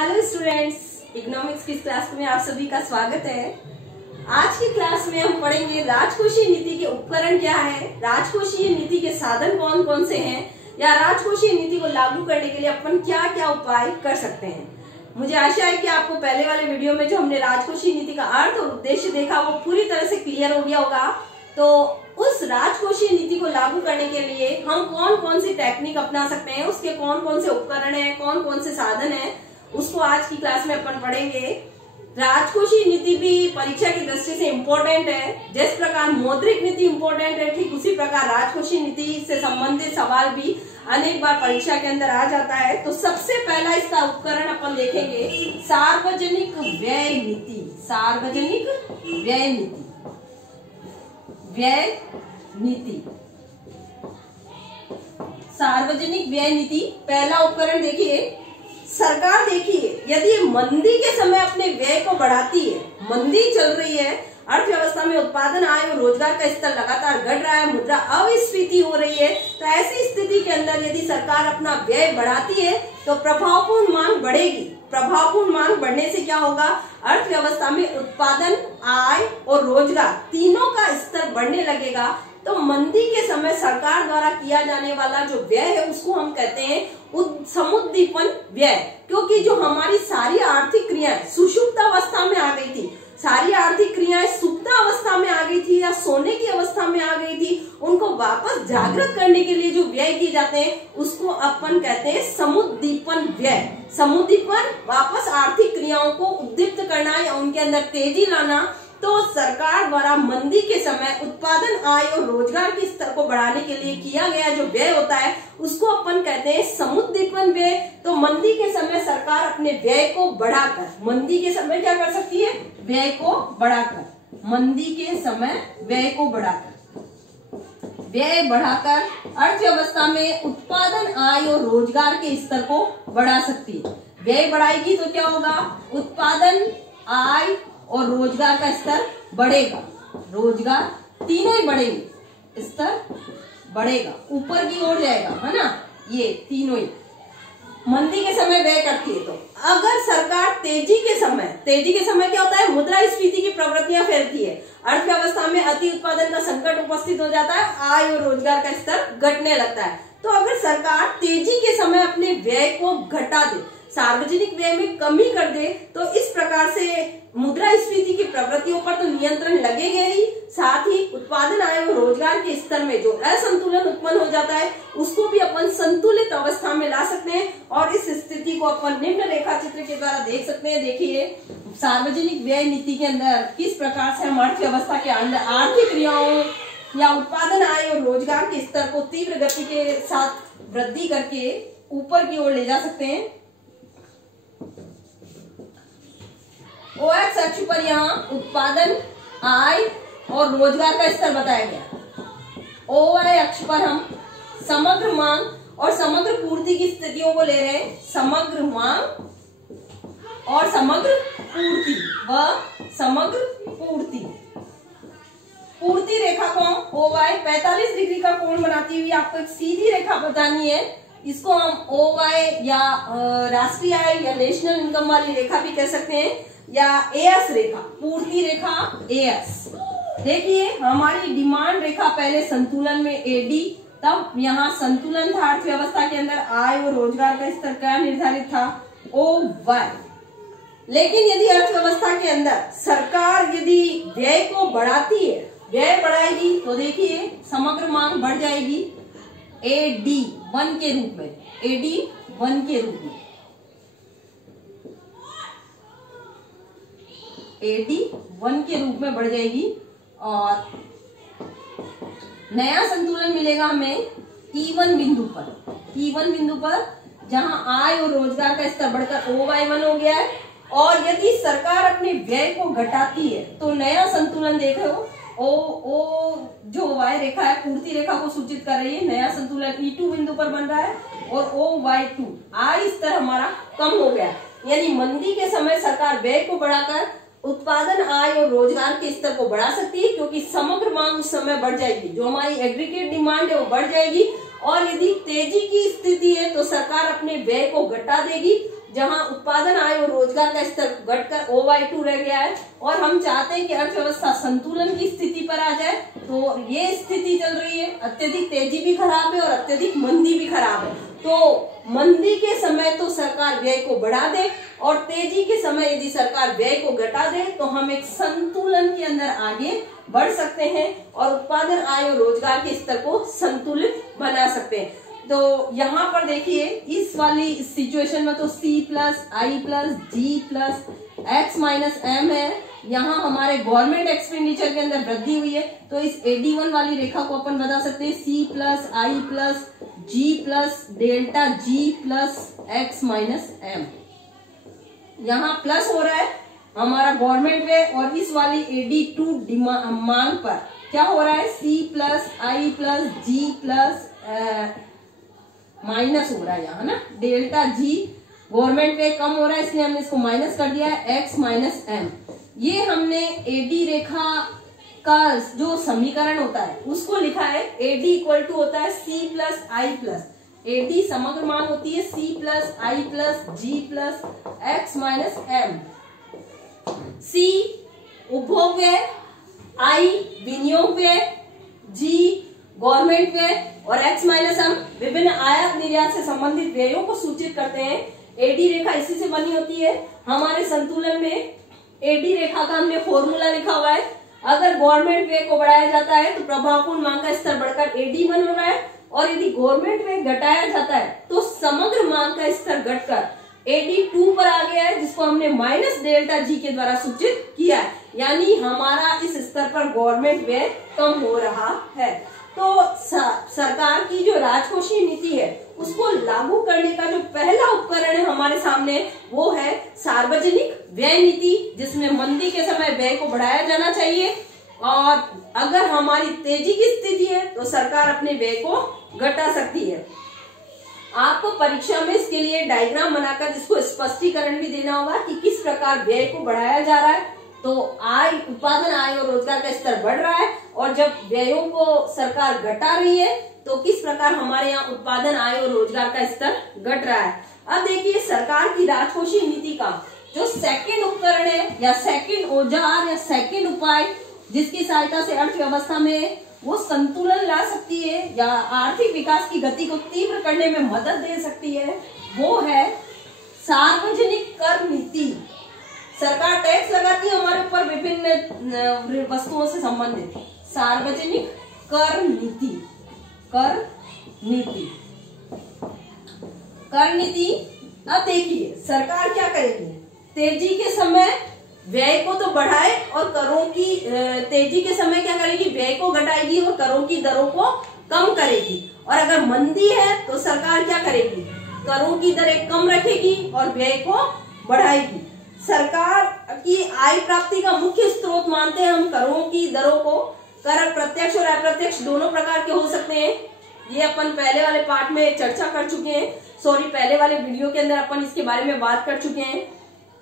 Hello students, economics की class में आप सभी का स्वागत है। आज की क्लास में हम पढ़ेंगे राजकोषीय नीति के उपकरण क्या है, राजकोषीय नीति के साधन कौन कौन से हैं, या राजकोषीय नीति को लागू करने के लिए अपन क्या क्या उपाय कर सकते हैं। मुझे आशा है कि आपको पहले वाले वीडियो में जो हमने राजकोषीय नीति का अर्थ और उद्देश्य देखा वो पूरी तरह से क्लियर हो गया होगा। तो उस राजकोषीय नीति को लागू करने के लिए हम कौन कौन सी टेक्निक अपना सकते हैं, उसके कौन कौन से उपकरण हैं, कौन कौन से साधन हैं, उसको आज की क्लास में अपन पढ़ेंगे। राजकोषीय नीति भी परीक्षा की दृष्टि से इम्पोर्टेंट है। जिस प्रकार मौद्रिक नीति इम्पोर्टेंट है, ठीक उसी प्रकार राजकोषीय नीति से संबंधित सवाल भी अनेक बार परीक्षा के अंदर आ जाता है। तो सबसे पहला इसका उपकरण अपन देखेंगे सार्वजनिक व्यय नीति। सार्वजनिक व्यय नीति, व्यय नीति, सार्वजनिक व्यय नीति। पहला उपकरण देखिए, सरकार देखिए यदि मंदी के समय अपने व्यय को बढ़ाती है, मंदी चल रही है, अर्थव्यवस्था में उत्पादन, आय और रोजगार का स्तर लगातार घट रहा है, मुद्रा अस्फीति हो रही है, तो ऐसी स्थिति के अंदर यदि सरकार अपना व्यय बढ़ाती है तो प्रभावपूर्ण मांग बढ़ेगी। प्रभावपूर्ण मांग बढ़ने से क्या होगा, अर्थव्यवस्था में उत्पादन, आय और रोजगार तीनों का स्तर बढ़ने लगेगा। तो मंदी के समय सरकार द्वारा किया जाने वाला जो व्यय है उसको हम कहते हैं समुद्दीपन व्यय। क्योंकि जो हमारी सारी आर्थिक क्रियाएं सुषुप्त अवस्था में आ गई थी, सारी आर्थिक क्रियाएं सुप्त अवस्था में आ गई थी या सोने की अवस्था में आ गई थी, उनको वापस जागृत करने के लिए जो व्यय किए जाते हैं उसको अपन कहते हैं समुद्दीपन व्यय। समुद्दीपन, वापस आर्थिक क्रियाओं को उद्दीप्त करना या उनके अंदर तेजी लाना। तो सरकार द्वारा मंदी के समय उत्पादन, आय और रोजगार के स्तर को बढ़ाने के लिए किया गया जो व्यय होता है उसको अपन कहते हैं समुद्दीपन व्यय। तो मंदी के समय सरकार अपने व्यय को बढ़ाकर, मंदी के समय क्या कर सकती है, व्यय को बढ़ाकर, मंदी के समय व्यय को बढ़ाकर, व्यय बढ़ाकर अर्थव्यवस्था में उत्पादन, आय और रोजगार के स्तर को बढ़ा सकती है। व्यय बढ़ाएगी तो क्या होगा, उत्पादन, आय और रोजगार का स्तर बढ़ेगा, रोजगार तीनों ही बढ़ेंगे, स्तर बढ़ेगा, ऊपर की ओर जाएगा, है ना। ये तीनों ही मंदी के समय व्यय करती है। तो अगर सरकार तेजी के समय क्या होता है, मुद्रास्फीति की प्रवृत्तियां फैलती है, अर्थव्यवस्था में अति उत्पादन का संकट उपस्थित हो जाता है, आय और रोजगार का स्तर घटने लगता है। तो अगर सरकार तेजी के समय अपने व्यय को घटा दे, सार्वजनिक व्यय में कमी कर दे, तो इस प्रकार से मुद्रास्फीति की प्रवृत्तियों पर तो नियंत्रण लगेगा ही, साथ ही उत्पादन, आय और रोजगार के स्तर में जो असंतुलन उत्पन्न हो जाता है उसको भी अपन संतुलित अवस्था में ला सकते हैं। और इस स्थिति को अपन निम्न रेखा चित्र के द्वारा देख सकते हैं। देखिए सार्वजनिक व्यय नीति के अंदर किस प्रकार से हम अर्थव्यवस्था के अंदर आर्थिक क्रियाओं या उत्पादन, आय और रोजगार के स्तर को तीव्र गति के साथ वृद्धि करके ऊपर की ओर ले जा सकते हैं। OX अक्ष पर यहाँ उत्पादन, आय और रोजगार का स्तर बताया गया। OY अक्ष पर हम समग्र मांग और समग्र पूर्ति की स्थितियों को ले रहे हैं। समग्र मांग और समग्र पूर्ति व समग्र पूर्ति। पूर्ति रेखा को हम OY 45 डिग्री का कोण बनाती हुई आपको एक सीधी रेखा बतानी है। इसको हम OY या राष्ट्रीय आय या नेशनल इनकम वाली रेखा भी कह सकते हैं, या AS रेखा, पूर्ति रेखा AS। देखिए हमारी डिमांड रेखा पहले संतुलन में AD, तब यहाँ संतुलन था अर्थव्यवस्था के अंदर, आय और रोजगार का स्तर क्या निर्धारित था, OY। लेकिन यदि अर्थव्यवस्था के अंदर सरकार यदि व्यय को बढ़ाती है, व्यय बढ़ाएगी, तो देखिए समग्र मांग बढ़ जाएगी AD1 के रूप में, AD1 के रूप में, AD1 के रूप में बढ़ जाएगी। और नया संतुलन मिलेगा हमें E1 बिंदु पर, E1 बिंदु पर, जहां आय और रोजगार का स्तर बढ़कर OY1 हो गया है। और यदि सरकार अपने व्यय को घटाती है तो नया संतुलन देखो, ओ जो Y रेखा है पूर्ति रेखा को सूचित कर रही है, नया संतुलन E2 बिंदु पर बन रहा है और OY2, आय स्तर हमारा कम हो गया। यानी मंदी के समय सरकार व्यय को बढ़ाकर उत्पादन, आय और रोजगार के स्तर को बढ़ा सकती है, क्योंकि समग्र मांग उस समय बढ़ जाएगी, जो हमारी एग्रीगेट डिमांड है वो बढ़ जाएगी। और यदि तेजी की स्थिति है तो सरकार अपने व्यय को घटा देगी, जहां उत्पादन आय और रोजगार का स्तर घटकर O/2 रह गया है और हम चाहते हैं कि अर्थव्यवस्था संतुलन की स्थिति पर आ जाए। तो ये स्थिति चल रही है, अत्यधिक तेजी भी खराब है और अत्यधिक मंदी भी खराब है। तो मंदी के समय तो सरकार व्यय को बढ़ा दे और तेजी के समय यदि सरकार व्यय को घटा दे तो हम एक संतुलन के अंदर आगे बढ़ सकते हैं और उत्पादन आय और रोजगार के स्तर को संतुलित बना सकते हैं। तो यहाँ पर देखिए इस वाली सिचुएशन में तो C+I+G+X-M है। यहाँ हमारे गवर्नमेंट एक्सपेंडिचर के अंदर वृद्धि हुई है, तो इस AD1 वाली रेखा को अपन बता सकते हैं C+I+G+ΔG+X-M। यहाँ प्लस हो रहा है हमारा गवर्नमेंट पे और इस वाली AD2 मांग पर क्या हो रहा है C+I+G+ माइनस हो रहा है यहाँ ना, डेल्टा जी गवर्नमेंट पे कम हो रहा है इसलिए हमने इसको माइनस कर दिया है X-M। ये हमने AD रेखा का जो समीकरण होता है उसको लिखा है AD इक्वल टू होता है C+I+। AD समग्र मान होती है C+I+G+X-M। C उपभोग व्यय, I विनियोग व्यय, G गवर्नमेंट व्यय और X-M विभिन्न आयात निर्यात से संबंधित व्ययों को सूचित करते हैं। AD रेखा इसी से बनी होती है। हमारे संतुलन में AD रेखा का हमने फॉर्मूला लिखा हुआ है। अगर गवर्नमेंट व्यय को बढ़ाया जाता है तो प्रभावपूर्ण मांग का स्तर बढ़कर AD1 हो रहा है और यदि गवर्नमेंट व्यय घटाया जाता है तो समग्र मांग का स्तर घटकर AD2 पर आ गया है, जिसको हमने -ΔG के द्वारा सूचित किया है। यानी हमारा इस स्तर पर गवर्नमेंट व्यय कम हो रहा है। तो सरकार की जो राजकोषीय नीति है उसको लागू करने का जो पहला उपकरण है हमारे सामने वो है सार्वजनिक व्यय नीति, जिसमें मंदी के समय व्यय को बढ़ाया जाना चाहिए और अगर हमारी तेजी की स्थिति है तो सरकार अपने व्यय को घटा सकती है। आपको परीक्षा में इसके लिए डायग्राम बनाकर जिसको स्पष्टीकरण भी देना होगा कि किस प्रकार व्यय को बढ़ाया जा रहा है। तो उत्पादन आय और रोजगार का स्तर बढ़ रहा है और जब व्ययों को सरकार घटा रही है तो किस प्रकार हमारे यहाँ उत्पादन आय और रोजगार का स्तर घट रहा है। अब देखिए सरकार की राजकोषीय नीति का जो सेकंड उपकरण है या सेकंड औजार या सेकंड उपाय जिसकी सहायता से अर्थव्यवस्था में वो संतुलन ला सकती है या आर्थिक विकास की गति को तीव्र करने में मदद दे सकती है, वो है सार्वजनिक कर नीति। सरकार टैक्स लगाती है हमारे ऊपर विभिन्न वस्तुओं से संबंधित। सार्वजनिक कर नीति, कर नीति, कर नीति। अब देखिए सरकार क्या करेगी, तेजी के समय व्यय को तो बढ़ाए और करों की तेजी के समय क्या करेगी, व्यय को घटाएगी और करों की दरों को कम करेगी। और अगर मंदी है तो सरकार क्या करेगी, करों की दरें कम रखेगी और व्यय को बढ़ाएगी। सरकार की आय प्राप्ति का मुख्य स्रोत मानते हैं हम करों की दरों को। कर प्रत्यक्ष और अप्रत्यक्ष दोनों प्रकार के हो सकते हैं, ये अपन पहले वाले पार्ट में चर्चा कर चुके हैं, पहले वाले वीडियो के अंदर अपन इसके बारे में बात कर चुके हैं।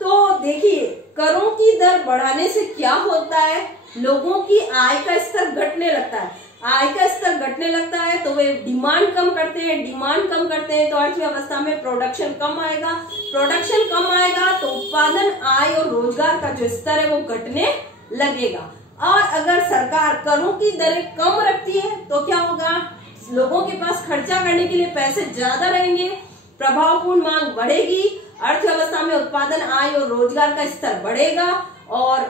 तो देखिए करों की दर बढ़ाने से क्या होता है, लोगों की आय का स्तर घटने लगता है। आय का स्तर घटने लगता है तो वे डिमांड कम करते हैं, डिमांड कम करते हैं तो अर्थव्यवस्था में प्रोडक्शन कम आएगा, प्रोडक्शन कम आएगा तो उत्पादन आय और रोजगार का जो स्तर है वो घटने लगेगा। और अगर सरकार करों की दरें कम रखती है तो क्या होगा, लोगों के पास खर्चा करने के लिए पैसे ज्यादा रहेंगे, प्रभावपूर्ण मांग बढ़ेगी, अर्थव्यवस्था में उत्पादन आय और रोजगार का स्तर बढ़ेगा और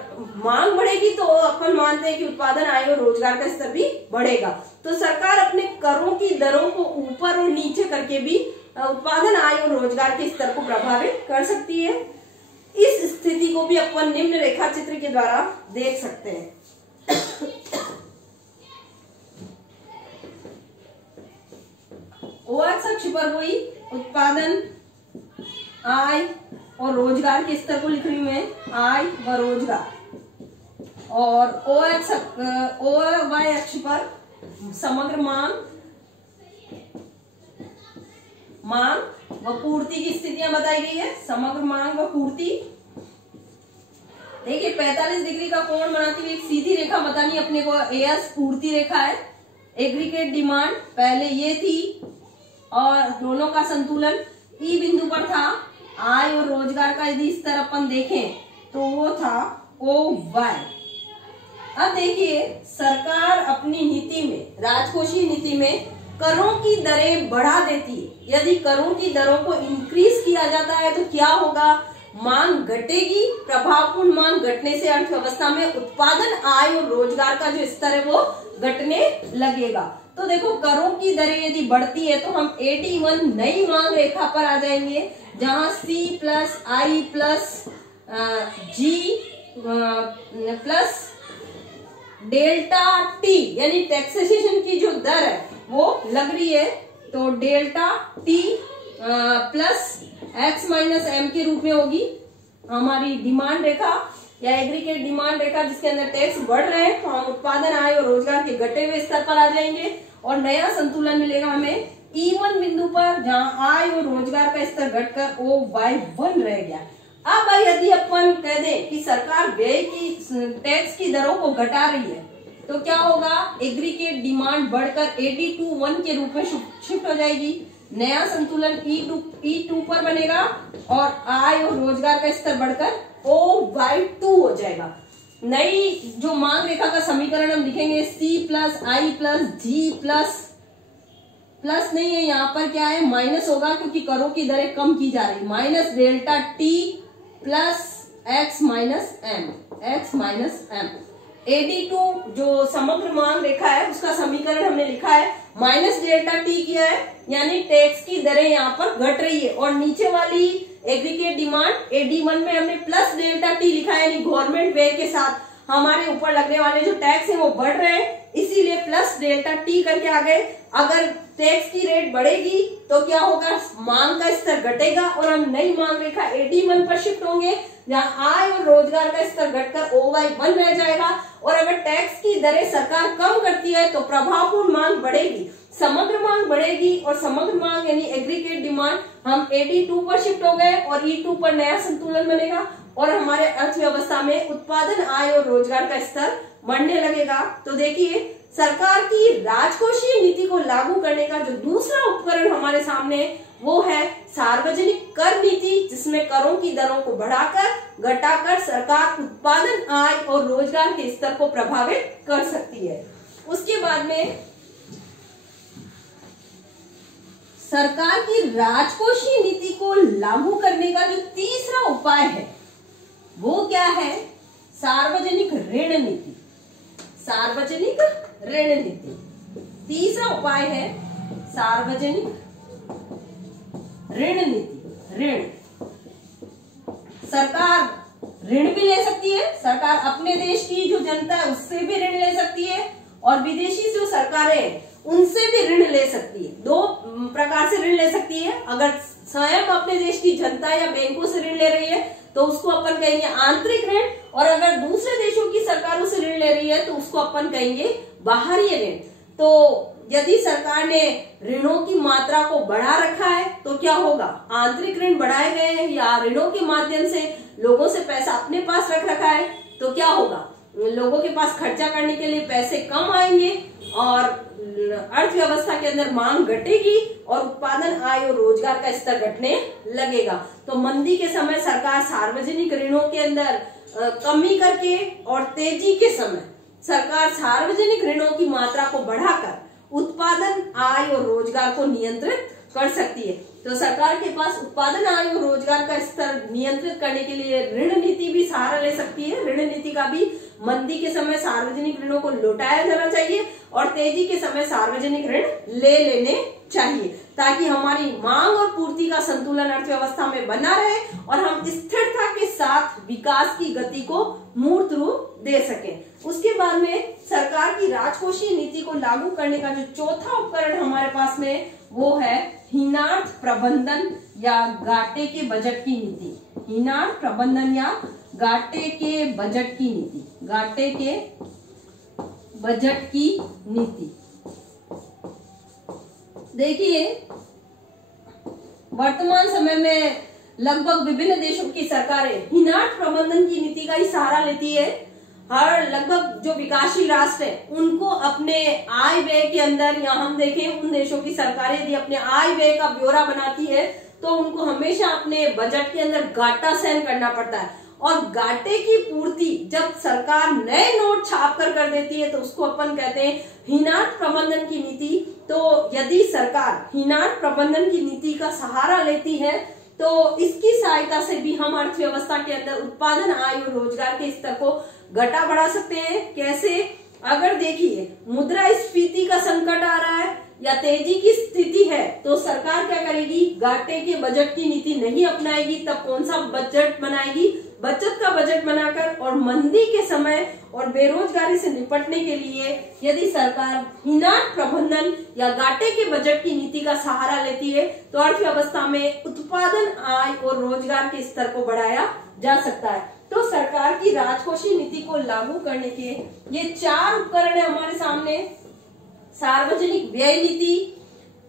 मांग बढ़ेगी तो अपन मानते हैं कि उत्पादन आय और रोजगार का स्तर भी बढ़ेगा। तो सरकार अपने करों की दरों को ऊपर और नीचे करके भी उत्पादन आय और रोजगार के स्तर को प्रभावित कर सकती है। इस स्थिति को भी अपन निम्न रेखा चित्र के द्वारा देख सकते हैं। OX अक्ष पर हुई उत्पादन आय और रोजगार के स्तर को लिख रही हूं मैं, आय व रोजगार, और OY अक्ष पर समग्र मांग व पूर्ति की स्थितियां बताई गई है। समग्र मांग व पूर्ति देखिए 45 डिग्री का कोण बनाती हुई एक सीधी रेखा बतानी अपने को, AS पूर्ति रेखा है। एग्रीगेट डिमांड पहले ये थी और दोनों का संतुलन E बिंदु पर था आय और रोजगार का यदि स्तर अपन देखें तो वो था OY। अब देखिए सरकार अपनी नीति में, राजकोषीय नीति में करों की दरें बढ़ा देती है। यदि करों की दरों को इंक्रीज किया जाता है तो क्या होगा, मांग घटेगी। प्रभावपूर्ण मांग घटने से अर्थव्यवस्था में उत्पादन, आय और रोजगार का जो स्तर है वो घटने लगेगा। तो देखो करों की दरें यदि बढ़ती है तो हम AD1 नई मांग रेखा पर आ जाएंगे, जहां C plus I plus G plus delta T यानी टैक्सेशन की जो दर है वो लग रही है, तो delta T plus X minus M के रूप में होगी हमारी डिमांड रेखा या एग्रीगेट डिमांड रेखा, जिसके अंदर टैक्स बढ़ रहे हैं। तो हम उत्पादन, आय और रोजगार के घटे हुए स्तर पर आ जाएंगे और नया संतुलन मिलेगा हमें E1 बिंदु पर, जहां आय और रोजगार का स्तर घटकर OY1 रह गया। अब यदि अपन कह दें कि सरकार व्यय की, टैक्स की दरों को घटा रही है तो क्या होगा, एग्रीगेट डिमांड बढ़कर AD21 के रूप में शिफ्ट हो जाएगी। नया संतुलन E2 पर बनेगा और आय और रोजगार का स्तर बढ़कर OY2 हो जाएगा। नई जो मांग रेखा का समीकरण हम लिखेंगे C plus I plus G plus नहीं है, यहाँ पर क्या है, माइनस होगा क्योंकि करों की दरें कम की जा रही, minus delta T plus X minus M। AD2 जो समग्र मांग रेखा है उसका समीकरण हमने लिखा है, माइनस डेल्टा T किया है, यानी टैक्स की दरें यहाँ पर घट रही है। और नीचे वाली एग्रीगेट डिमांड AD1 में हमने प्लस डेल्टा T लिखा है, यानी गवर्नमेंट व्यय के साथ हमारे ऊपर लगने वाले जो टैक्स है वो बढ़ रहे हैं, इसीलिए प्लस डेल्टा T करके आ गए। अगर टैक्स की रेट बढ़ेगी तो क्या होगा, मांग का स्तर घटेगा और हम नई मांग रेखा AD1 पर शिफ्ट होंगे, जहां आय और रोजगार का स्तर घटकर OY1 रह जाएगा। और अगर टैक्स की दरें सरकार कम करती है तो प्रभावपूर्ण मांग बढ़ेगी, समग्र मांग बढ़ेगी, और समग्र मांग यानी एग्रीगेट डिमांड हम AD2 पर शिफ्ट हो गए और E2 पर नया संतुलन बनेगा और हमारे अर्थव्यवस्था में उत्पादन, आय और रोजगार का स्तर बढ़ने लगेगा। तो देखिए सरकार की राजकोषीय नीति को लागू करने का जो दूसरा उपकरण हमारे सामने वो है सार्वजनिक कर नीति, जिसमें करों की दरों को बढ़ाकर घटाकर सरकार उत्पादन, आय और रोजगार के स्तर को प्रभावित कर सकती है। उसके बाद में सरकार की राजकोषीय नीति को लागू करने का जो तीसरा उपाय है वो क्या है, सार्वजनिक ऋण नीति। सार्वजनिक ऋण नीति तीसरा उपाय है, सार्वजनिक ऋण नीति। ऋण, सरकार ऋण भी ले सकती है, सरकार अपने देश की जो जनता है उससे भी ऋण ले सकती है और विदेशी जो सरकारें उनसे भी ऋण ले सकती है। दो प्रकार से ऋण ले सकती है। अगर स्वयं अपने देश की जनता या बैंकों से ऋण ले रही है तो उसको अपन कहेंगे आंतरिक ऋण, और अगर दूसरे देशों की सरकारों से ऋण ले रही है तो उसको अपन कहेंगे बाहरी ऋण। तो यदि सरकार ने ऋणों की मात्रा को बढ़ा रखा है तो क्या होगा, आंतरिक ऋण बढ़ाए गए हैं या ऋणों के माध्यम से लोगों से पैसा अपने पास रख रखा है तो क्या होगा, लोगों के पास खर्चा करने के लिए पैसे कम आएंगे और अर्थव्यवस्था के अंदर मांग घटेगी और उत्पादन, आय और रोजगार का स्तर घटने लगेगा। तो मंदी के समय सरकार सार्वजनिक ऋणों के अंदर कमी करके और तेजी के समय सरकार सार्वजनिक ऋणों की मात्रा को बढ़ाकर उत्पादन, आय और रोजगार को नियंत्रित कर सकती है। तो सरकार के पास उत्पादन, आय और रोजगार का स्तर नियंत्रित करने के लिए ऋण नीति भी सहारा ले सकती है। ऋण नीति का भी मंदी के समय सार्वजनिक ऋणों को लौटाया जाना चाहिए और तेजी के समय सार्वजनिक ऋण ले लेने चाहिए, ताकि हमारी मांग और पूर्ति का संतुलन अर्थव्यवस्था में बना रहे और हम स्थिरता के साथ विकास की गति को मूर्त रूप दे सकें। उसके बाद में सरकार की राजकोषीय नीति को लागू करने का जो चौथा उपकरण हमारे पास में वो है हीनार्थ प्रबंधन या घाटे के बजट की नीति। हीनार्थ प्रबंधन या घाटे के बजट की नीति। घाटे के बजट की नीति। देखिए वर्तमान समय में लगभग विभिन्न देशों की सरकारें हीनार्थ प्रबंधन की नीति का ही सहारा लेती है। हर लगभग जो विकासशील राष्ट्र है उनको अपने आय व्यय के अंदर, या हम देखें उन देशों की सरकारें यदि अपने आय व्यय का ब्यौरा बनाती है तो उनको हमेशा अपने बजट के अंदर घाटा सहन करना पड़ता है। और घाटे की पूर्ति जब सरकार नए नोट छाप कर देती है तो उसको अपन कहते हैं हीनार्ट प्रबंधन की नीति। तो यदि सरकार हीनार्ट प्रबंधन की नीति का सहारा लेती है तो इसकी सहायता से भी हम अर्थव्यवस्था के अंदर उत्पादन, आय और रोजगार के स्तर को घटा बढ़ा सकते हैं। कैसे? अगर देखिए मुद्रास्फीति का संकट आ रहा है या तेजी की स्थिति है तो सरकार क्या करेगी? घाटे के बजट की नीति नहीं अपनाएगी। तब कौन सा बजट बनाएगी? बचत का बजट बनाकर। और मंदी के समय और बेरोजगारी से निपटने के लिए यदि सरकार हीनार्ट प्रबंधन या घाटे के बजट की नीति का सहारा लेती है तो अर्थव्यवस्था में उत्पादन, आय और रोजगार के स्तर को बढ़ाया जा सकता है। तो सरकार की राजकोषीय नीति को लागू करने के ये 4 उपकरण है हमारे सामने: सार्वजनिक व्यय नीति,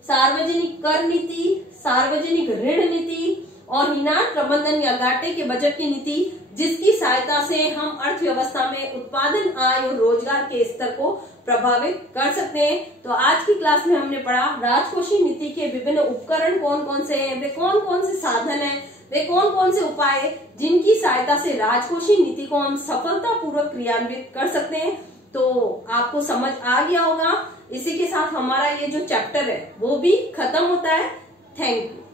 सार्वजनिक कर नीति, सार्वजनिक ऋण नीति और हीनार्ट प्रबंधन या घाटे के बजट की नीति, जिसकी सहायता से हम अर्थव्यवस्था में उत्पादन, आय और रोजगार के स्तर को प्रभावित कर सकते हैं। तो आज की क्लास में हमने पढ़ा राजकोषीय नीति के विभिन्न उपकरण कौन कौन से हैं, वे कौन कौन से साधन हैं, वे कौन कौन से उपाय हैं जिनकी सहायता से राजकोषीय नीति को हम सफलतापूर्वक क्रियान्वित कर सकते हैं। तो आपको समझ आ गया होगा। इसी के साथ हमारा ये जो चैप्टर है वो भी खत्म होता है। Thank you.